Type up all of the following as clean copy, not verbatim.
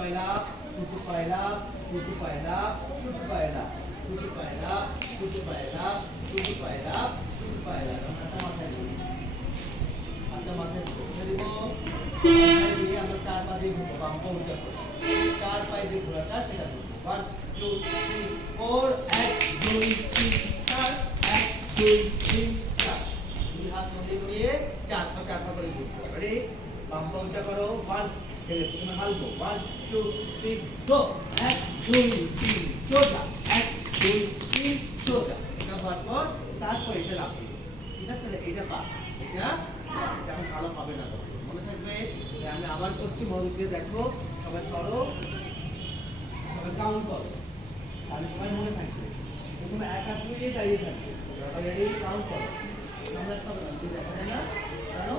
পায়লা টুটু পায়লা টুটু পায়লা টুটু পায়লা টুটু পায়লা টুটু পায়লা টুটু পায়লা টুটু পায়লা আচ্ছা মাথায় দিব দিয়ে আমরা চার পা দিয়ে ঘুরবো বাম পা উল্টা করে চার পায়ে দিয়ে ঘোরাটা সেটা করবো 1 2 3 4 1 2 3 4 1 2 3 4 দুই হাত নড়িয়ে নড়িয়ে চার পা করে ঘুরবো রেডি বাম পা উল্টা করো 1 ছেড়ে তুমি হালবো 1 2 3 গো 1 2 3 সোজা 1 2 3 সোজা এটা হওয়ার পর তারপর এটা রাখবে ঠিক আছে এটা পা এটা এখন ভালো হবে না মনে থাকবে আমি আবার করছি মনোযোগ দিয়ে দেখো সবাই সরো সবাই কাউন্ট করো তাহলে সবাই মনে থাকবে প্রথমে এক হাত দিয়ে দাঁড়িয়ে থাকবে রেডি কাউন্ট করো আমরা সবাই দেখা যায় না জানো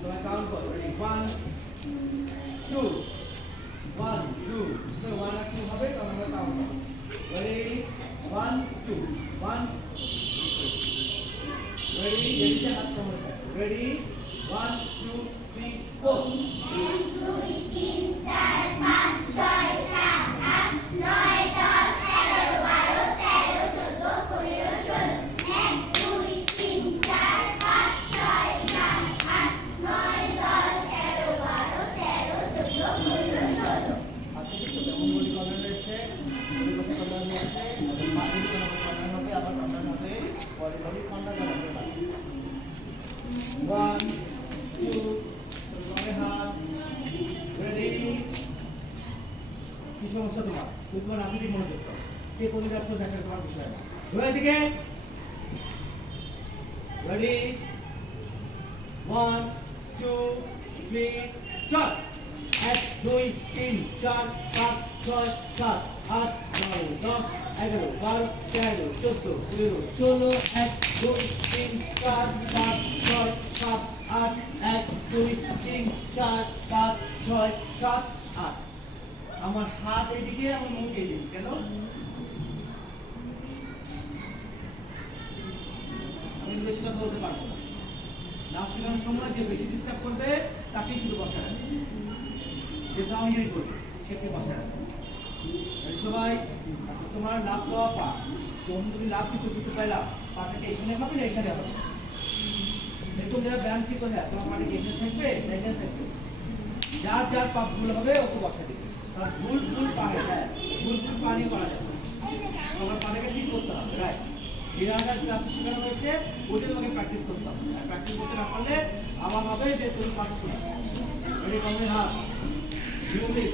সবাই কাউন্ট করো রেডি 1 2 1 2 তো 1 আর 2 হবে তখন আমরা কাউন্ট করব রেডি 1 2 1 Ready? Ready? हाथ कमर पे. Ready? 1 2 3 4. 1 2 3 4 5 6 7 8 9 10 11 12 13 14 15 16 1 2 3 4 5 6 7 8 9 10 11 12 13 14 15 16. আজকে তো যেমন বলি কমেন্ট রয়েছে বলি কমেন্ট রয়েছে আর বাকি কোনো কমেন্ট হবে আবার কমেন্ট হবে পরে বলি কমেন্ট হবে 1 2 হাত রেডি কি সমস্যা তোমার নাতিটি মনে করতে কে কোথায় যাচ্ছ দেখার তোমার বিষয় না ঘোড়ার দিকে রেডি 1 2 3 চল 1 2 3 4 5 6 7 8 9 10 11 12 13 14 15 16 1 2 3 4 5 6 7 8 1 2 3 4 5 6 7 8 আমার হাত এদিকে আমার মুখ এদিকে কেন আমি বেশিটা বলতে পারবো না নাচ শেখানোর সময় যে বেশি ডিস্টার্ব করবে তাকেই শুধু বসায় রাখবে যে ডাউনিয়ারি করবে সেকে বসায় রাখবে সবাই তোমার লাভ পাওয়া পা যখন তুমি লাভ কিছু কিছু পাইলা পাটাকে এখানে হবে না এখানে হবে এরকম যারা ব্যায়াম কি করে তোমার পাটাকে এখানে থাকবে এখানে থাকবে যার যার পাপগুলো হবে ওকে বসা দিবে তার ভুল ভুল পায়ে ভুল ভুল পানি করা যাবে তোমার পাটাকে ঠিক করতে হবে রাইট বিরাটার ক্লাস শেখানো হয়েছে ওদের তোমাকে প্র্যাকটিস করতে হবে প্র্যাকটিস করতে না পারলে আবার হবে যে তুমি পাঠ করবে রেডি কমে হাত মিউজিক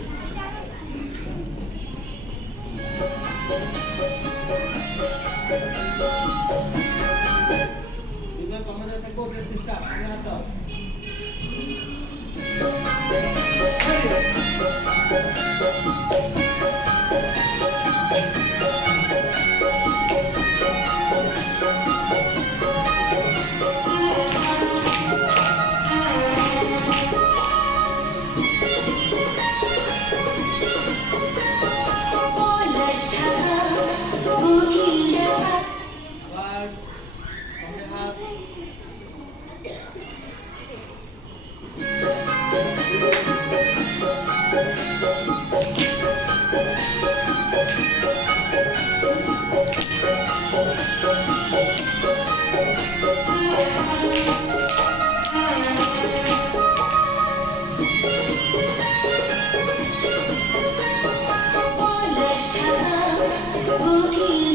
দিবা কমেন্টে থাকো যে সিস্টার আমি হাত দাও